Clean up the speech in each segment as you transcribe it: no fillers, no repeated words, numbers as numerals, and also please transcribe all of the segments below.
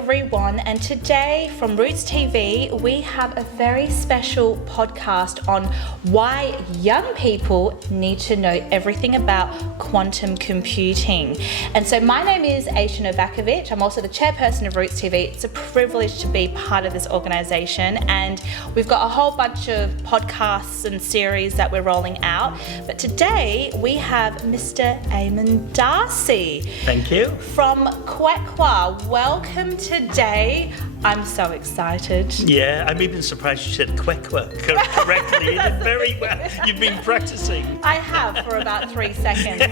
everyone, and today from Roots TV we have a very special podcast on why young people need to know everything about quantum computing. And so my name is Aisha Novakovic. I'm also the chairperson of Roots TV. It's a privilege to be part of this organisation, and we've got a whole bunch of podcasts and series that we're rolling out. But today we have Mr. Eamon Darcy. Thank you. From Kwekwa. Welcome today. I'm so excited. Yeah, I'm even surprised you said Kwekwa correctly. You did very well. You've been practicing. I have for about 3 seconds.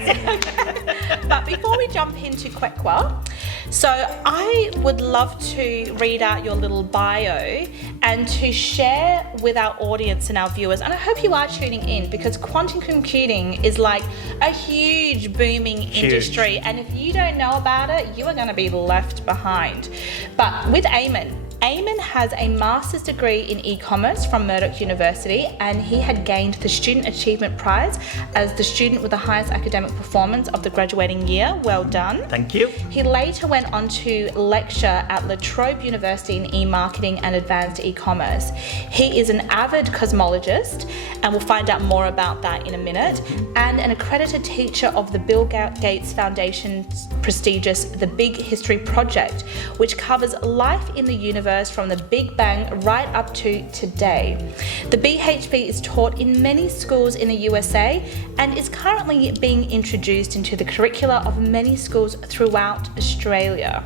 But before we jump into Kwekwa, so I would love to read out your little bio and to share with our audience and our viewers, and I hope you are tuning in, because quantum computing is like a huge booming industry, and if you don't know about it, you are going to be left behind. But with Eamon has a master's degree in e-commerce from Murdoch University, and he had gained the Student Achievement Prize as the student with the highest academic performance of the graduating year. Well done. Thank you. He later went on to lecture at La Trobe University in e-marketing and advanced e-commerce. He is an avid cosmologist, and we'll find out more about that in a minute, and an accredited teacher of the Bill Gates Foundation's prestigious The Big History Project, which covers life in the universe from the Big Bang right up to today. The BHP is taught in many schools in the USA and is currently being introduced into the curricula of many schools throughout Australia.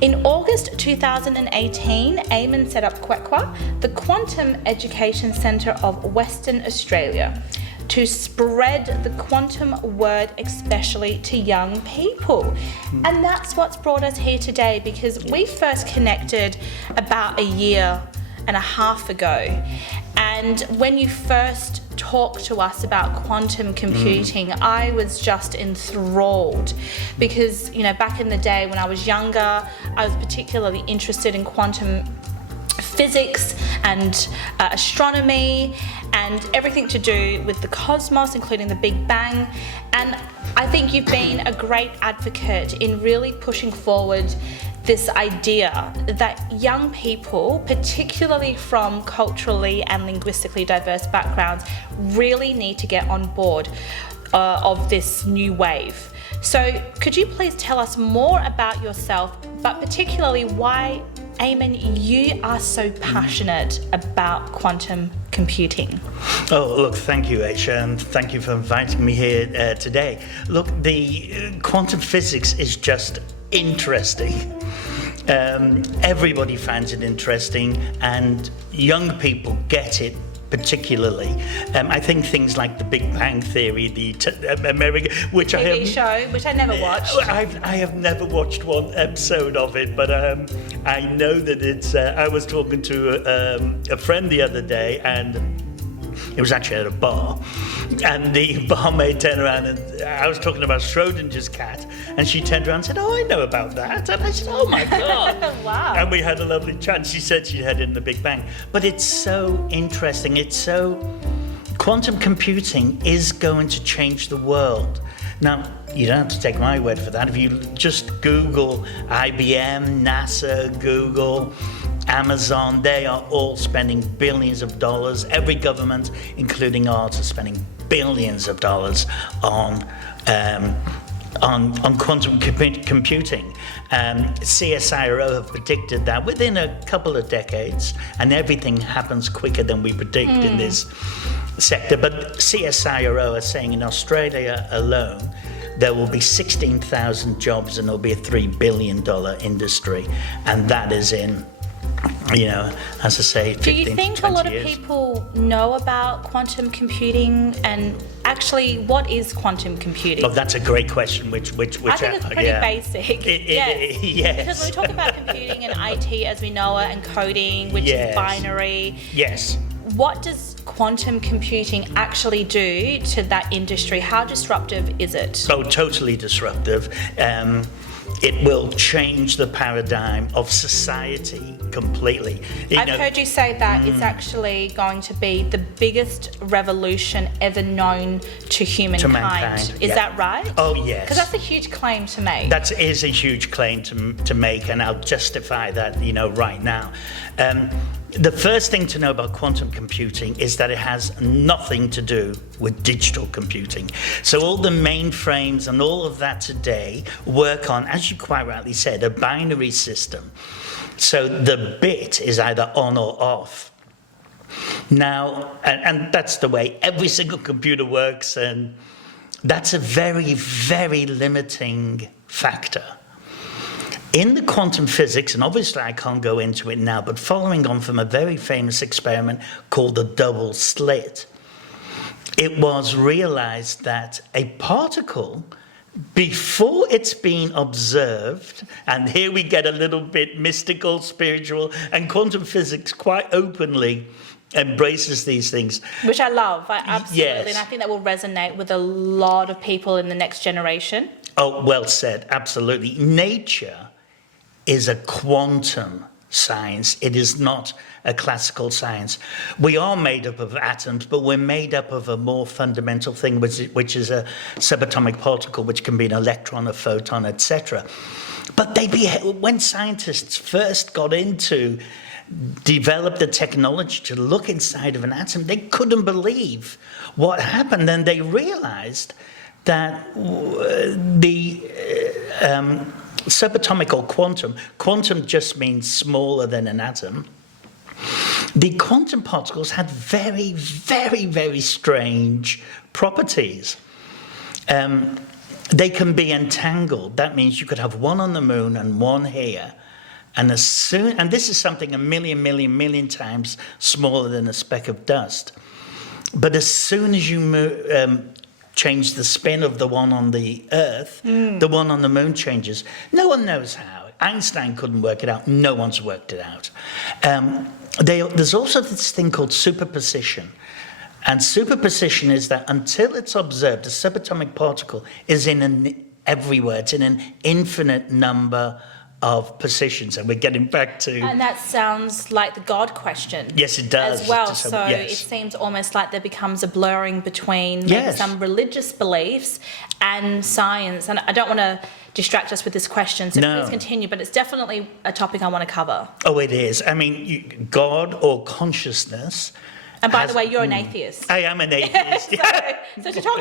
In August 2018, Eamon set up Kwekwa, the Quantum Education Centre of Western Australia, to spread the quantum word, especially to young people. And that's what's brought us here today, because we first connected about a year and a half ago. And when you first talked to us about quantum computing, I was just enthralled, because, you know, back in the day when I was younger, I was particularly interested in quantum physics and astronomy and everything to do with the cosmos, including the Big Bang. And I think you've been a great advocate in really pushing forward this idea that young people, particularly from culturally and linguistically diverse backgrounds, really need to get on board of this new wave. So could you please tell us more about yourself, but particularly why, Eamon, you are so passionate about quantum computing? Oh, look, thank you, Aisha, and thank you for inviting me here today. Look, the quantum physics is just interesting. Everybody finds it interesting, and young people get it particularly. I think things like the Big Bang Theory, the American, which TV show, which I never watched. I have never watched one episode of it, but I know that it's. I was talking to a friend the other day, and it was actually at a bar, and the barmaid turned around, and I was talking about Schrodinger's cat, and she turned around and said, "Oh, I know about that." And I said, "Oh my God." Wow. And we had a lovely chat. She said she had it in the Big Bang. But it's so interesting. Quantum computing is going to change the world. Now, you don't have to take my word for that. If you just Google IBM, NASA, Google, Amazon, they are all spending billions of dollars. Every government, including ours, is spending billions of dollars on quantum computing. CSIRO have predicted that within a couple of decades, and everything happens quicker than we predict in this sector. But CSIRO are saying in Australia alone, there will be 16,000 jobs, and there'll be a $3 billion industry. And that is in, you know, as I say, 15 Do you think to 20 a lot years. of people know about quantum computing, and actually what is quantum computing? Oh, that's a great question, which I think it's pretty basic. Yes. Because when we talk about computing and IT as we know it, and coding, which is binary, Yes. what does quantum computing actually do to that industry? How disruptive is it? Oh, totally disruptive. it will change the paradigm of society completely. I've heard you say that it's actually going to be the biggest revolution ever known to humankind. mankind, Is yeah. that right? Oh, yes. Because that's a huge claim to make. That is a huge claim to make, and I'll justify that, right now. The first thing to know about quantum computing is that it has nothing to do with digital computing. So all the mainframes and all of that today work on, as you quite rightly said, a binary system. So the bit is either on or off. Now, and that's the way every single computer works, and that's a very, very limiting factor. In the quantum physics, and obviously I can't go into it now, but following on from a very famous experiment called the double slit, it was realized that a particle, before it's been observed, and here we get a little bit mystical, spiritual, and quantum physics quite openly embraces these things. Which I love, absolutely. Yes. And I think that will resonate with a lot of people in the next generation. Oh, well said, absolutely. Nature is a quantum science. It is not a classical science. We are made up of atoms, but we're made up of a more fundamental thing, which is a subatomic particle, which can be an electron, a photon, etc. But when scientists first got into develop the technology to look inside of an atom, they couldn't believe what happened. And they realized that the subatomic or quantum just means smaller than an atom. The quantum particles had very, very, very strange properties. They can be entangled. That means you could have one on the moon and one here. And this is something a million times smaller than a speck of dust. But as soon as you change the spin of the one on the Earth, the one on the moon changes. No one knows how. Einstein couldn't work it out. No one's worked it out. There's also this thing called superposition. And superposition is that until it's observed, a subatomic particle is everywhere. It's in an infinite number of positions, and we're getting back to... And that sounds like the God question. Yes, it does. As well, so yes. It seems almost like there becomes a blurring between maybe some religious beliefs and science. And I don't want to distract us with this question, so please continue, but it's definitely a topic I want to cover. Oh, it is. I mean, God or consciousness... And by the way, you're an atheist. I am an atheist. So to talk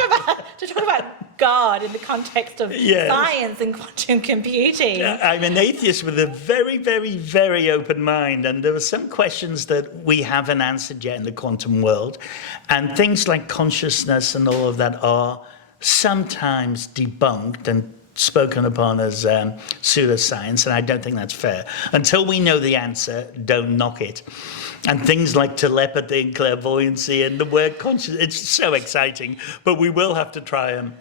about God in the context of science and quantum computing. I'm an atheist with a very, very, very open mind, and there are some questions that we haven't answered yet in the quantum world, and things like consciousness and all of that are sometimes debunked and spoken upon as pseudoscience, and I don't think that's fair. Until we know the answer, don't knock it. And things like telepathy and clairvoyancy and the word conscious, it's so exciting, but we will have to try them.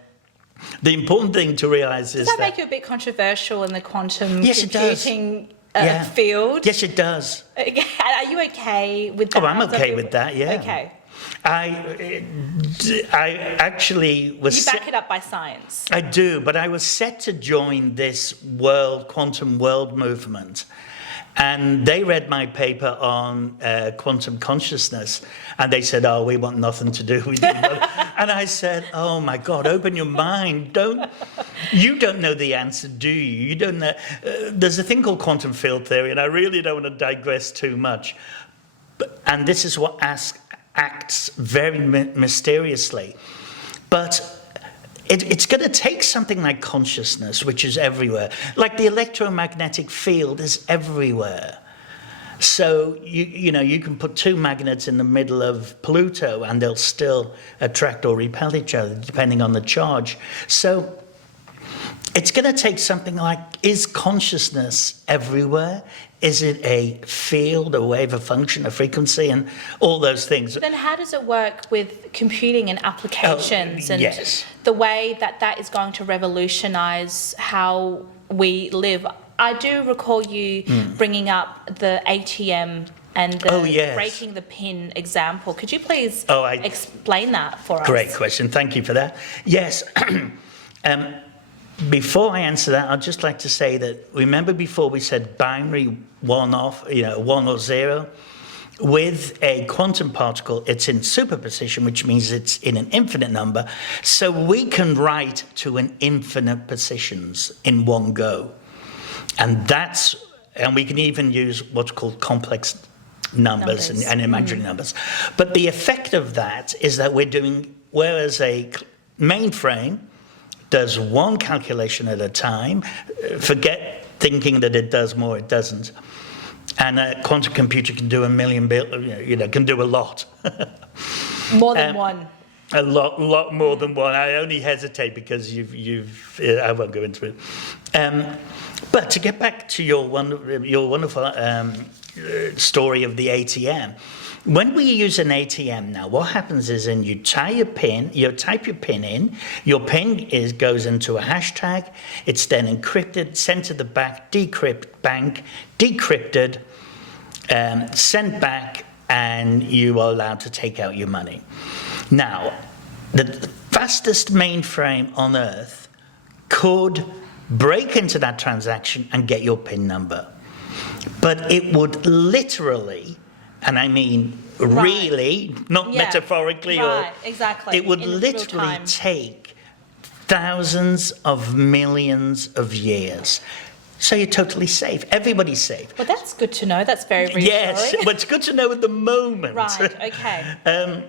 The important thing to realize is that... Does that make you a bit controversial in the quantum computing field? Yes, it does. Are you okay with that? Oh, I'm okay with that, yeah. Okay. I actually was... You back it up by science. I do, but I was set to join this quantum world movement. And they read my paper on quantum consciousness, and they said, "Oh, we want nothing to do with you." And I said, "Oh my God, open your mind! You don't know the answer, do you? You don't know." There's a thing called quantum field theory, and I really don't want to digress too much. And this is what acts very mysteriously, but. It's going to take something like consciousness, which is everywhere. Like the electromagnetic field is everywhere. So, you can put two magnets in the middle of Pluto and they'll still attract or repel each other, depending on the charge. So it's going to take something like, is consciousness everywhere? Is it a field, a wave, a function, a frequency, and all those things? Then how does it work with computing and applications and yes. the way that is going to revolutionize how we live? I do recall you bringing up the ATM and the breaking the pin example. Could you please explain that for us? Great question. Thank you for that. Yes. before I answer that, I'd just like to say that, remember before we said binary one off, 1 or 0? With a quantum particle, it's in superposition, which means it's in an infinite number. So we can write to an infinite positions in one go. And we can even use what's called complex numbers. And imaginary numbers. But the effect of that is that whereas a mainframe does one calculation at a time, forget thinking that it does more, it doesn't. And a quantum computer can do can do a lot. More than one. A lot more than one. I only hesitate because I won't go into it. But to get back to your wonderful story of the ATM, when we use an ATM now, what happens is you type your PIN in, your PIN goes into a hashtag, it's then encrypted, sent to the bank, decrypted, sent back, and you are allowed to take out your money. Now, the fastest mainframe on Earth could break into that transaction and get your PIN number. But it would literally, and I mean really, not metaphorically, exactly. It would literally take thousands of millions of years. So you're totally safe. Everybody's safe. Well, that's good to know. That's very reassuring. Yes, but it's good to know at the moment. Right, okay.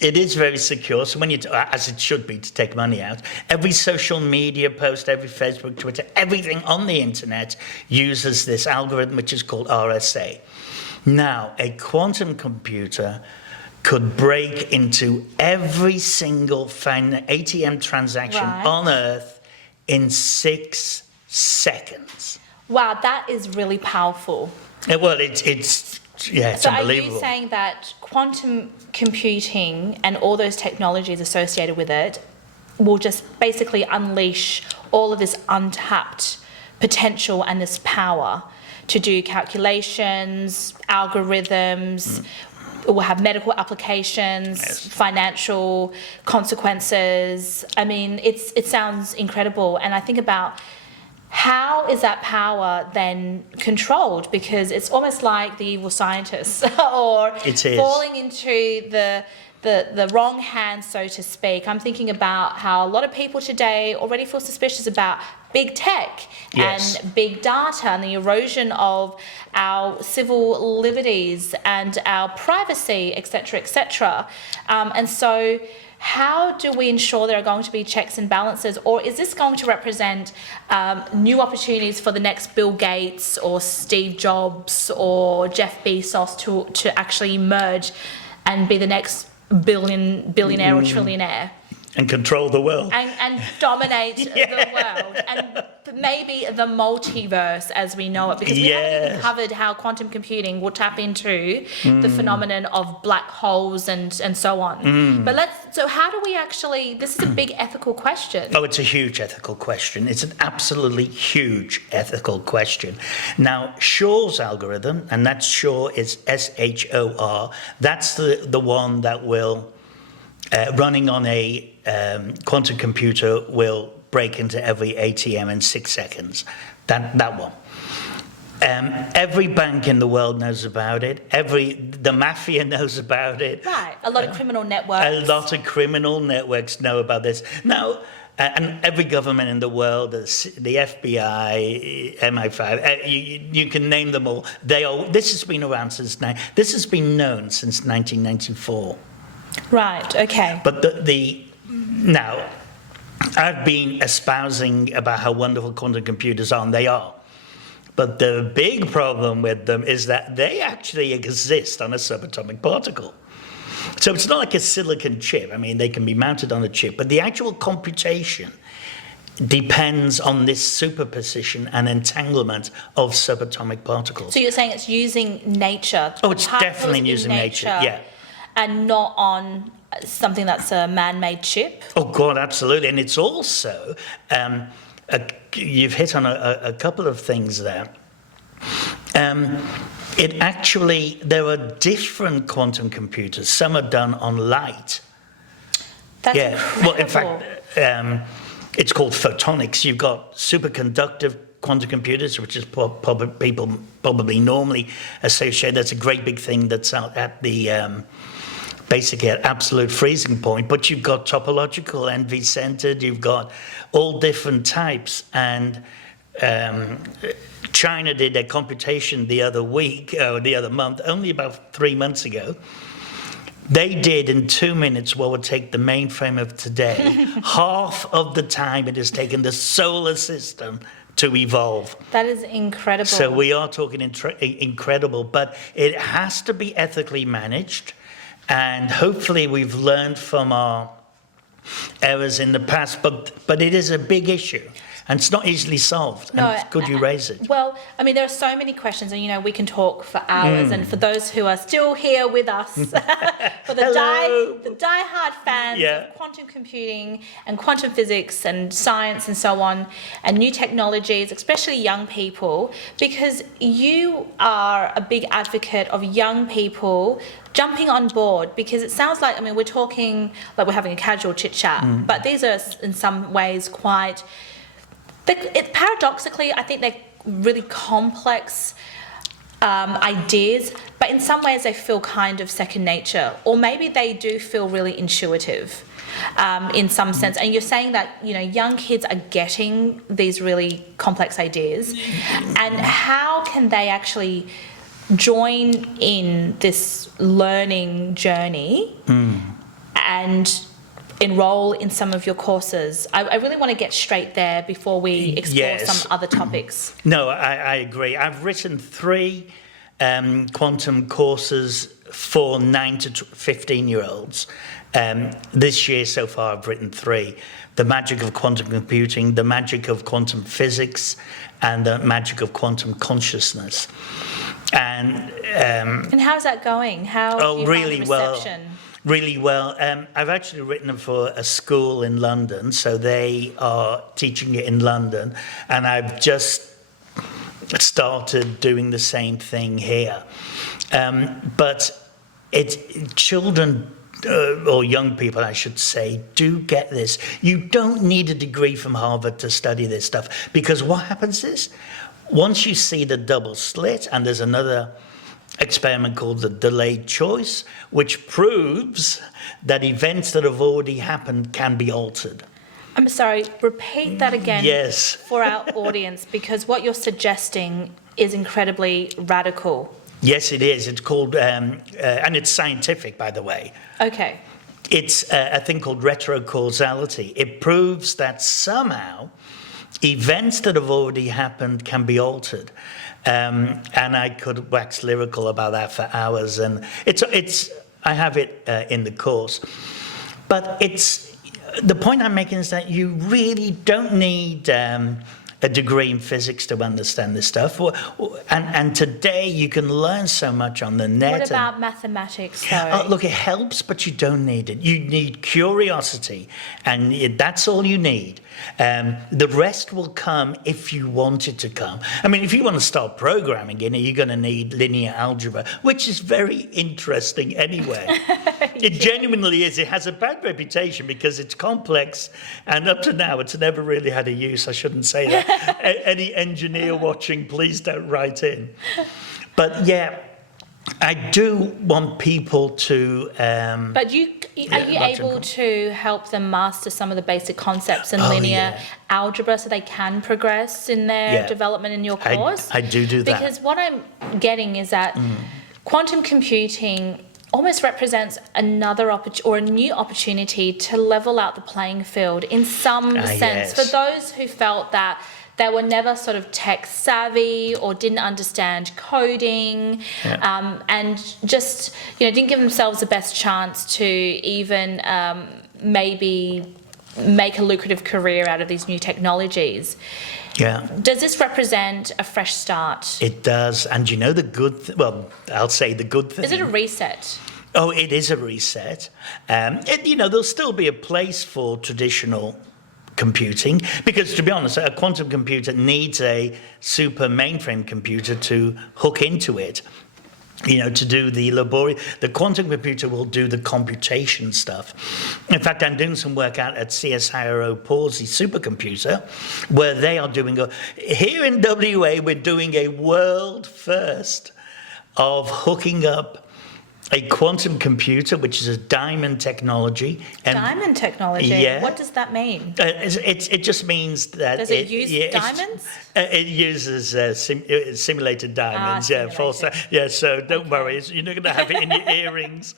It is very secure, so when as it should be to take money out, every social media post, every Facebook, Twitter, everything on the internet uses this algorithm which is called RSA. Now, a quantum computer could break into every single ATM transaction on Earth in 6 seconds. Wow, that is really powerful. Well, it's unbelievable. Are you saying that quantum computing and all those technologies associated with it will just basically unleash all of this untapped potential and this power to do calculations, algorithms, it will have medical applications, financial consequences? I mean, it sounds incredible. And I think about how is that power then controlled? Because it's almost like the evil scientists or falling into the wrong hands, so to speak. I'm thinking about how a lot of people today already feel suspicious about big tech and big data and the erosion of our civil liberties and our privacy, etc., etc. And so how do we ensure there are going to be checks and balances, or is this going to represent new opportunities for the next Bill Gates or Steve Jobs or Jeff Bezos to actually emerge and be the next billionaire or trillionaire? And control the world. And dominate the world. And maybe the multiverse as we know it. Because we haven't even covered how quantum computing will tap into the phenomenon of black holes and so on. But so how do we actually, this is a big ethical question. Oh, it's a huge ethical question. It's an absolutely huge ethical question. Now, Shor's algorithm, and that Shor is S-H-O-R, that's the one that will, running on a quantum computer, will break into every ATM in 6 seconds. That one. Every bank in the world knows about it. The mafia knows about it. Right. A lot of criminal networks. A lot of criminal networks know about this. Now, and every government in the world, the FBI, MI5, you can name them all. This has been around this has been known since 1994. Right, okay. But now, I've been espousing about how wonderful quantum computers are, and they are. But the big problem with them is that they actually exist on a subatomic particle. So it's not like a silicon chip. I mean, they can be mounted on a chip, but the actual computation depends on this superposition and entanglement of subatomic particles. So you're saying it's using nature? Oh, it's definitely using nature, yeah. And not on something that's a man-made chip? Oh, God, absolutely. And it's also, you've hit on a couple of things there. There are different quantum computers. Some are done on light. That's incredible. Well, in fact, it's called photonics. You've got superconductive quantum computers, which is people probably normally associate. That's a great big thing that's out at the basically at absolute freezing point. But you've got topological, NV-centered. You've got all different types. And China did a computation the other month, only about 3 months ago. They did in 2 minutes what would take the mainframe of today, half of the time it has taken the solar system to evolve. That is incredible. So we are talking incredible, but it has to be ethically managed. And hopefully we've learned from our errors in the past, but it is a big issue. And it's not easily solved. No, and it's good you raise it. Well, I mean, there are so many questions, and we can talk for hours. And for those who are still here with us, for the die-hard fans of quantum computing and quantum physics and science and so on, and new technologies, especially young people, because you are a big advocate of young people jumping on board, because it sounds like, we're talking like we're having a casual chit-chat, but these are in some ways quite... paradoxically, I think they're really complex ideas, but in some ways they feel kind of second nature, or maybe they do feel really intuitive in some sense. And you're saying that young kids are getting these really complex ideas, and how can they actually join in this learning journey and enroll in some of your courses? I really want to get straight there before we explore some other topics. No, I agree. I've written 3 quantum courses for 9 to 15-year-olds. This year so far I've written 3. The Magic of Quantum Computing, The Magic of Quantum Physics, and The Magic of Quantum Consciousness. And how's that going? How have you really found the reception? Really well. I've actually written them for a school in London, so they are teaching it in London, and I've just started doing the same thing here. But children, or young people, I should say, do get this. You don't need a degree from Harvard to study this stuff, because what happens is, once you see the double slit, and there's another experiment called the delayed choice, which proves that events that have already happened can be altered. I'm sorry, repeat that again for our audience, because what you're suggesting is incredibly radical. Yes, it is. It's called, and it's scientific, by the way. Okay. It's a thing called retrocausality. It proves that somehow events that have already happened can be altered. And I could wax lyrical about that for hours. And I have it in the course. But the point I'm making is that you really don't need a degree in physics to understand this stuff. And today you can learn so much on the net. What about mathematics, though? Look, it helps, but you don't need it. You need curiosity, and that's all you need. The rest will come if you want it to come. If you want to start programming, you're going to need linear algebra, which is very interesting anyway. It genuinely is. It has a bad reputation because it's complex, and up to now it's never really had a use. I shouldn't say that. Any engineer watching, please don't write in. But yeah, I do want people to... But are you able to help them master some of the basic concepts in linear algebra so they can progress in their development in your course? I do that. Because what I'm getting is that quantum computing almost represents another or a new opportunity to level out the playing field in some sense. For those who felt that they were never sort of tech savvy or didn't understand coding, and just didn't give themselves the best chance to even maybe make a lucrative career out of these new technologies. Yeah. Does this represent a fresh start? It does. And the good I'll say the good thing. Is it a reset? Oh, it is a reset. There'll still be a place for traditional computing, because to be honest, a quantum computer needs a super mainframe computer to hook into it. to do the quantum computer will do the computation stuff. In fact, I'm doing some work out at CSIRO Pawsey supercomputer, where they are doing here in WA, we're doing a world first of hooking up a quantum computer, which is a diamond technology. Diamond technology? Yeah. What does that mean? It just means that... Does it use diamonds? It uses simulated diamonds, simulated. false. Yeah, so don't worry, you're not going to have it in your earrings.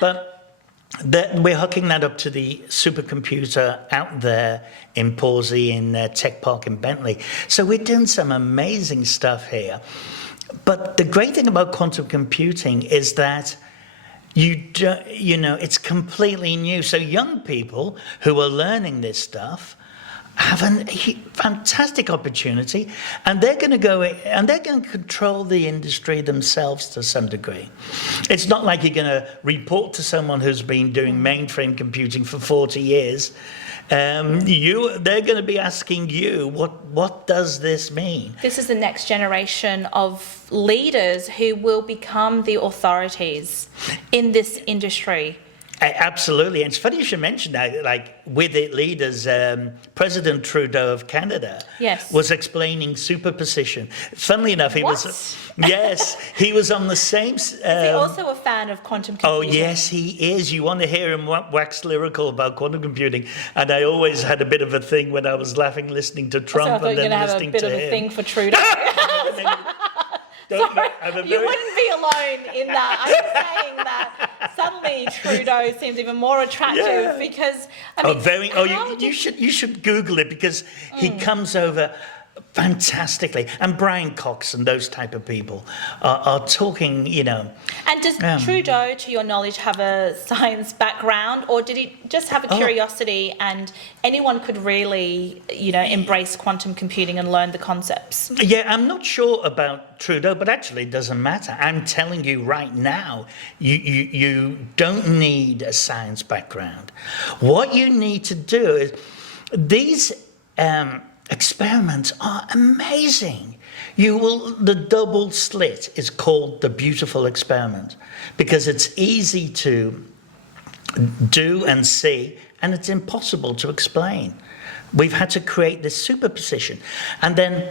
But we're hooking that up to the supercomputer out there in Pawsey in Tech Park in Bentley. So we're doing some amazing stuff here. But the great thing about quantum computing is that it's completely new. So young people who are learning this stuff have a fantastic opportunity, and they're going to go and they're going to control the industry themselves to some degree. It's not like you're going to report to someone who's been doing mainframe computing for 40 years. They're going to be asking you, what does this mean? This is the next generation of leaders who will become the authorities in this industry. Absolutely. And it's funny you should mention that, like with it leaders, President Trudeau of Canada was explaining superposition. Funnily enough, he was on the same... Is he also a fan of quantum computing? Oh, yes, he is. You want to hear him wax lyrical about quantum computing. And I always had a bit of a thing when I was laughing listening to Trump and then listening to him. So I thought you were going to have a bit of a thing for Trudeau. Sorry, you wouldn't be alone in that. I'm just saying that suddenly Trudeau seems even more attractive because you should Google it because he comes over fantastically, and Brian Cox and those type of people are talking, And does Trudeau, to your knowledge, have a science background, or did he just have a curiosity and anyone could really, embrace quantum computing and learn the concepts? Yeah, I'm not sure about Trudeau, but actually it doesn't matter. I'm telling you right now, you don't need a science background. What you need to do is these experiments are amazing. The double slit is called the beautiful experiment because it's easy to do and see, and it's impossible to explain. We've had to create this superposition. And then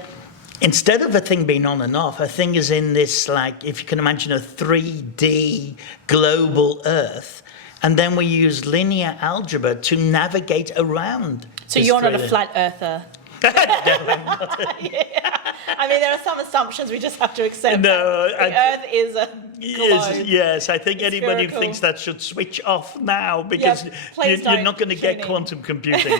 instead of a thing being on and off, a thing is in this, like, if you can imagine a 3D global Earth, and then we use linear algebra to navigate around. So you're not a flat earther? No, I'm not. I mean, there are some assumptions we just have to accept. No, the Earth is a globe. Yes, I think anybody who thinks that should switch off now because you're not going to get quantum computing.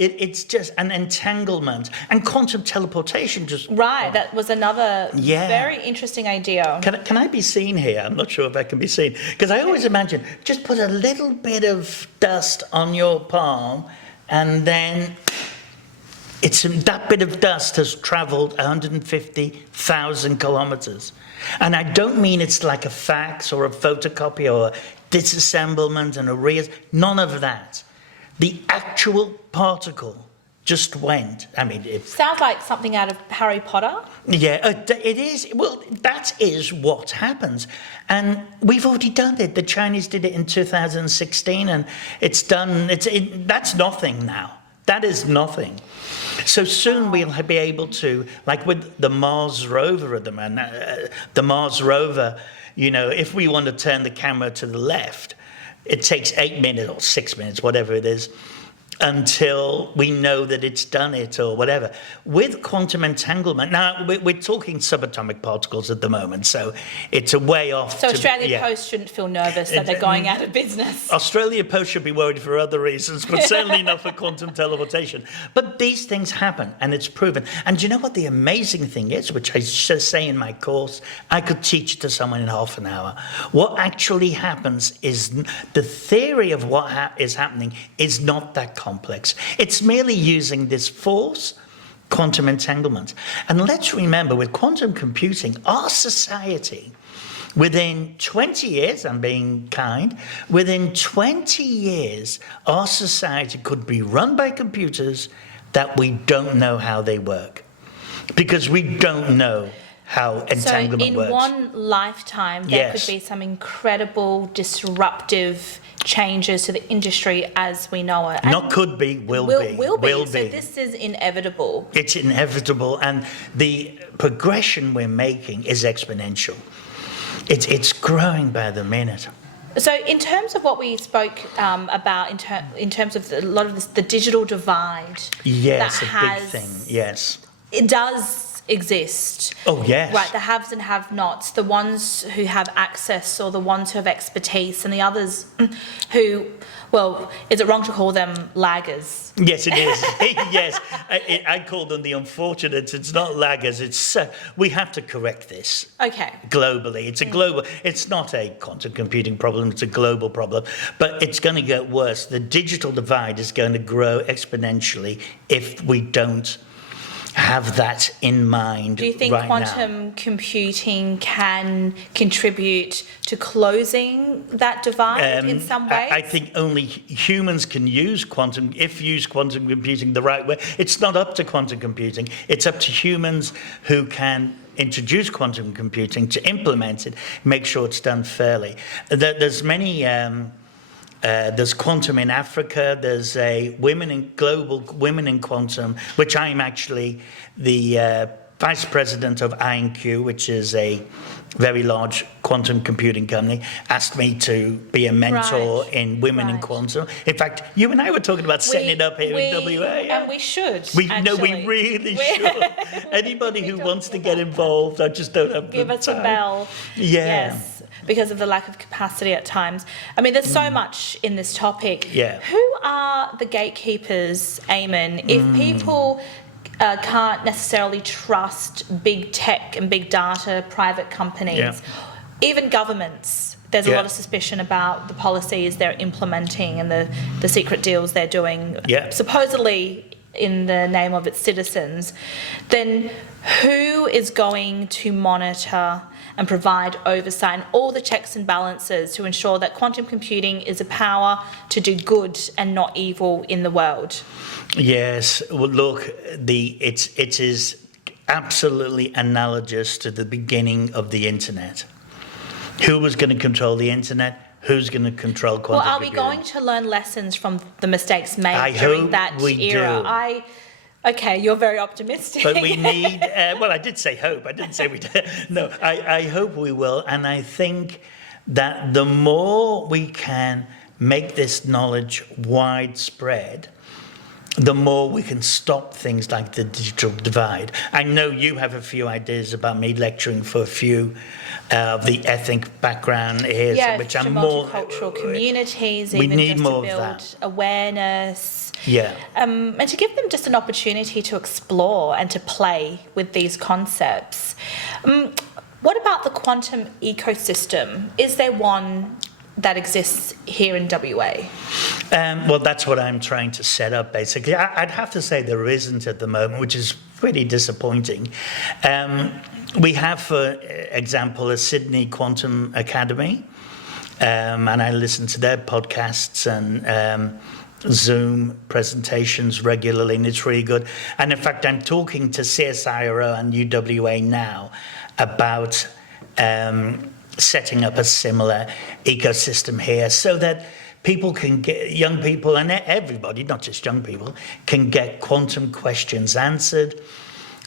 It's just an entanglement. And quantum teleportation just... Right, that was another very interesting idea. Can I be seen here? I'm not sure if I can be seen. Because I always imagine, just put a little bit of dust on your palm and then... that bit of dust has traveled 150,000 kilometers. And I don't mean it's like a fax or a photocopy or a disassemblement and a none of that. The actual particle just went. I mean, it sounds like something out of Harry Potter. Yeah, it is. Well, that is what happens. And we've already done it. The Chinese did it in 2016 and it's done. That's nothing now. That is nothing. So soon we'll be able to, like with the Mars rover at the Mars rover, if we want to turn the camera to the left, it takes 8 minutes or 6 minutes, whatever it is, until we know that it's done it or whatever. With quantum entanglement, now we're talking subatomic particles at the moment, so it's a way off. So Australia Post shouldn't feel nervous that they're going out of business. Australia Post should be worried for other reasons, but certainly not for quantum teleportation. But these things happen, and it's proven. And do you know what the amazing thing is, which I say in my course, I could teach it to someone in half an hour. What actually happens is the theory of what is happening is not that complex. It's merely using this force, quantum entanglement. And let's remember, with quantum computing, our society, within 20 years, I'm being kind, within 20 years, our society could be run by computers that we don't know how they work. Because we don't know how So entanglement in works. one lifetime, there Yes. could be some incredible disruptive changes to the industry as we know it. And Not could be, will be. Will be. So this is inevitable. It's inevitable, and the progression we're making is exponential. It's growing by the minute. So in terms of what we spoke about in terms of a lot of this, the digital divide, Yes, that a big has, thing. Yes. it does exist. Oh, yes. Right, the haves and have-nots, the ones who have access or the ones who have expertise, and the others who, well, is it wrong to call them laggers? Yes, it is. Yes, I call them the unfortunates. It's not laggers. It's we have to correct this. Okay. Globally, it's a global. It's not a quantum computing problem. It's a global problem, but it's going to get worse. The digital divide is going to grow exponentially if we don't have that in mind. Do you think right quantum now. computing can contribute to closing that divide in some ways? I think only humans can use quantum computing the right way. It's not up to quantum computing. It's up to humans who can introduce quantum computing to implement it, make sure it's done fairly. There's many. There's quantum in Africa. There's a global women in quantum, which I'm actually the vice president of IonQ, which is a very large quantum computing company, asked me to be a mentor in women in quantum. In fact, you and I were talking about setting it up here in WA. And we should. No, we really should. Anybody who wants to get involved, I just don't have Give the us a time. bell. Yeah. Yes. Because of the lack of capacity at times. I mean, there's so much in this topic. Yeah. Who are the gatekeepers, Eamon? If people can't necessarily trust big tech and big data, private companies, even governments, there's a lot of suspicion about the policies they're implementing and the secret deals they're doing, supposedly in the name of its citizens, then who is going to monitor and provide oversight and all the checks and balances to ensure that quantum computing is a power to do good and not evil in the world? Yes, well, look, it is absolutely analogous to the beginning of the internet. Who was going to control the internet? Who's going to control quantum Well, are we computing? going to learn lessons from the mistakes made I during hope that we era? do. Okay, you're very optimistic. But we need, well, I did say hope. I didn't say we did. No, I hope we will. And I think that the more we can make this knowledge widespread, the more we can stop things like the digital divide. I know you have a few ideas about me lecturing for a few of the ethnic background here, which I'm more... multicultural communities, we even need just more to of build that. awareness. Yeah. And to give them just an opportunity to explore and to play with these concepts. What about the quantum ecosystem? Is there one that exists here in WA? Well, that's what I'm trying to set up, basically. I'd have to say there isn't at the moment, which is pretty disappointing. We have, for example, a Sydney Quantum Academy, and I listen to their podcasts and Zoom presentations regularly, and it's really good. And in fact, I'm talking to CSIRO and UWA now about setting up a similar ecosystem here so that people can get, young people and everybody, not just young people, can get quantum questions answered.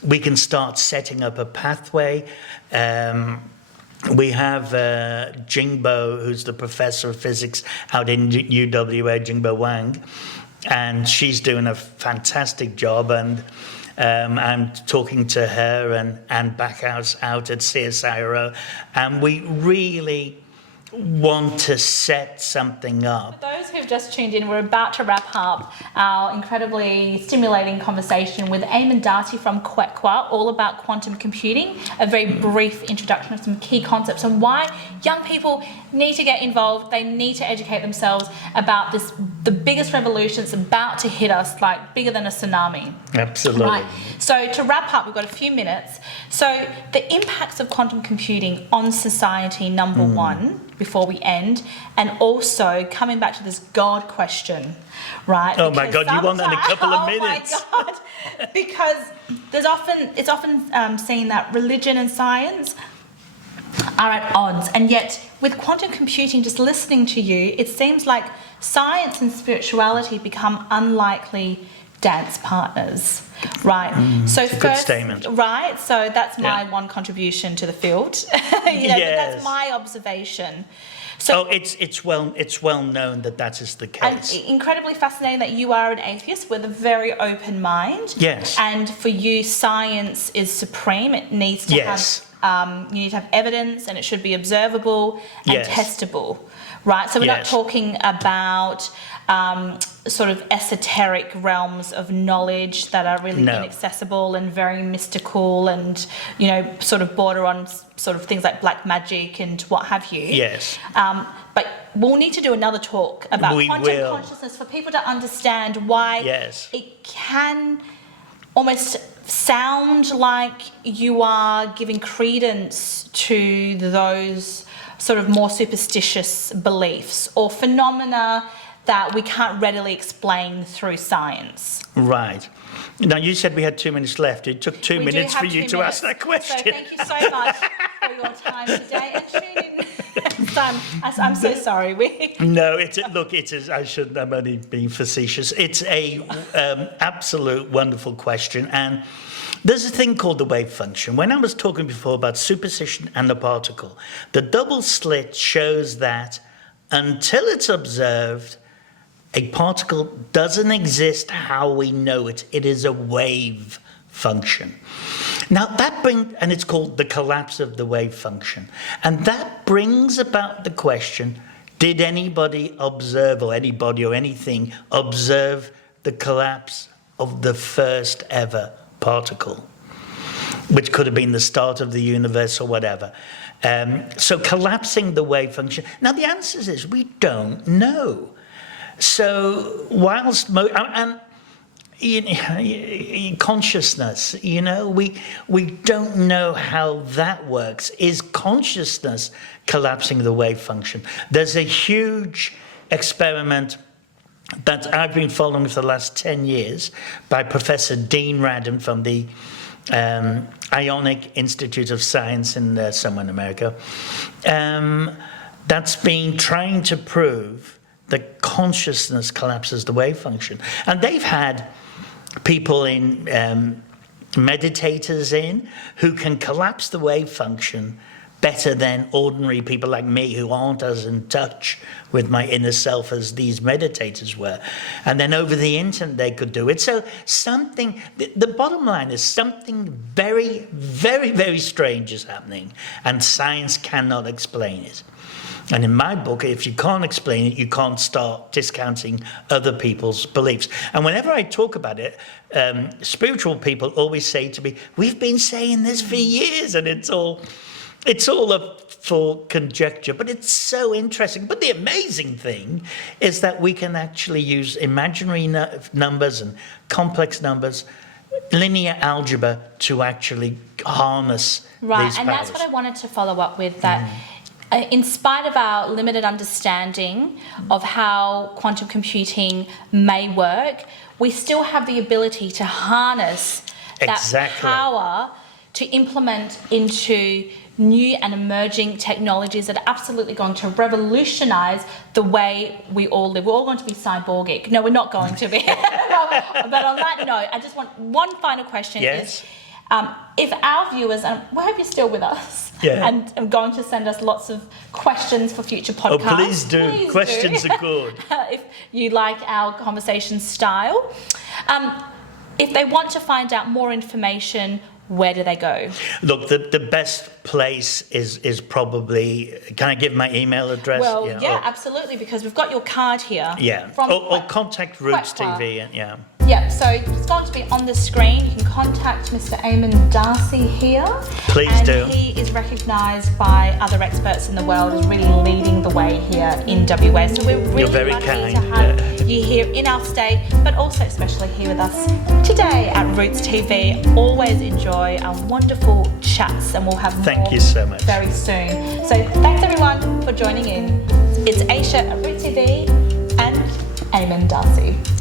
We can start setting up a pathway. We have Jingbo, who's the professor of physics out in UWA, Jingbo Wang, and she's doing a fantastic job. And I'm talking to her and Anne Backhouse out at CSIRO, and we really want to set something up. For those who've just tuned in, we're about to wrap up our incredibly stimulating conversation with Eamon Darty from Quechua, all about quantum computing, a very brief introduction of some key concepts and why young people need to get involved. They need to educate themselves about this, the biggest revolution that's about to hit us, like bigger than a tsunami. Absolutely. Right. So to wrap up, we've got a few minutes. So the impacts of quantum computing on society, number one, before we end, and also coming back to the this God question, right? Oh my Because God, you want that in a couple of sometimes- minutes? Oh my God, because it's often seen that religion and science are at odds, and yet with quantum computing, just listening to you, it seems like science and spirituality become unlikely dance partners, right? So it's a good statement. right? So that's my Yeah. one contribution to the field. But that's Yes. my observation. So Oh, it's well known that is the and case. incredibly fascinating that you are an atheist with a very open mind. Yes. And for you, science is supreme. It needs to Yes. have you need to have evidence, and it should be observable and Yes. testable, right? So we're not Yes. talking about sort of esoteric realms of knowledge that are really No. inaccessible and very mystical, and sort of border on sort of things like black magic and what have you. Yes. But we'll need to do another talk about We quantum will. consciousness for people to understand why Yes. it can almost sound like you are giving credence to those sort of more superstitious beliefs or phenomena that we can't readily explain through science. Right. Now, you said we had 2 minutes left. It took 2 We do minutes have for you 2 to ask minutes. that question. So thank you so much for your time today, and tune in next time. I'm so sorry. No, I'm only being facetious. It's a absolute wonderful question. And there's a thing called the wave function. When I was talking before about superposition and the particle, the double slit shows that until it's observed, a particle doesn't exist how we know it. It is a wave function. Now and it's called the collapse of the wave function. And that brings about the question, did anybody observe, or anybody or anything observe the collapse of the first ever particle, which could have been the start of the universe or whatever? So collapsing the wave function. Now the answer is we don't know. So whilst consciousness, we don't know how that works. Is consciousness collapsing the wave function? There's a huge experiment that I've been following for the last 10 years by Professor Dean Radin from the Ionic Institute of Science in somewhere in America. That's been trying to prove that consciousness collapses the wave function. And they've had people in, meditators in, who can collapse the wave function better than ordinary people like me who aren't as in touch with my inner self as these meditators were. And then over the internet they could do it. So the bottom line is something very, very, very strange is happening, and science cannot explain it. And in my book, if you can't explain it, you can't start discounting other people's beliefs. And whenever I talk about it, spiritual people always say to me, we've been saying this for years, and it's all up for conjecture, but it's so interesting. But the amazing thing is that we can actually use imaginary numbers and complex numbers, linear algebra, to actually harness these powers. And that's what I wanted to follow up with, that in spite of our limited understanding of how quantum computing may work, we still have the ability to harness that power to implement into new and emerging technologies that are absolutely going to revolutionize the way we all live. We're all going to be cyborgic. No, we're not going to be. But on that note, I just want one final question. Yes. Is, if our viewers, and we hope you're still with us, and are going to send us lots of questions for future podcasts. Oh, please do. Questions are good. If you like our conversation style. If they want to find out more information, where do they go? Look, the best place is probably, can I give my email address? Well, absolutely, because we've got your card here. Yeah, or contact Roots TV, yeah. Yeah, so it's going to be on the screen. You can contact Mr. Eamon Darcy here. Please do. And he is recognised by other experts in the world as really leading the way here in WA. So we're really very lucky kind, to have you here in our state, but also especially here with us today at Roots TV. Always enjoy our wonderful chats, and we'll have more Thank you so much. very soon. So thanks everyone for joining in. It's Aisha at Roots TV, and and Darcy.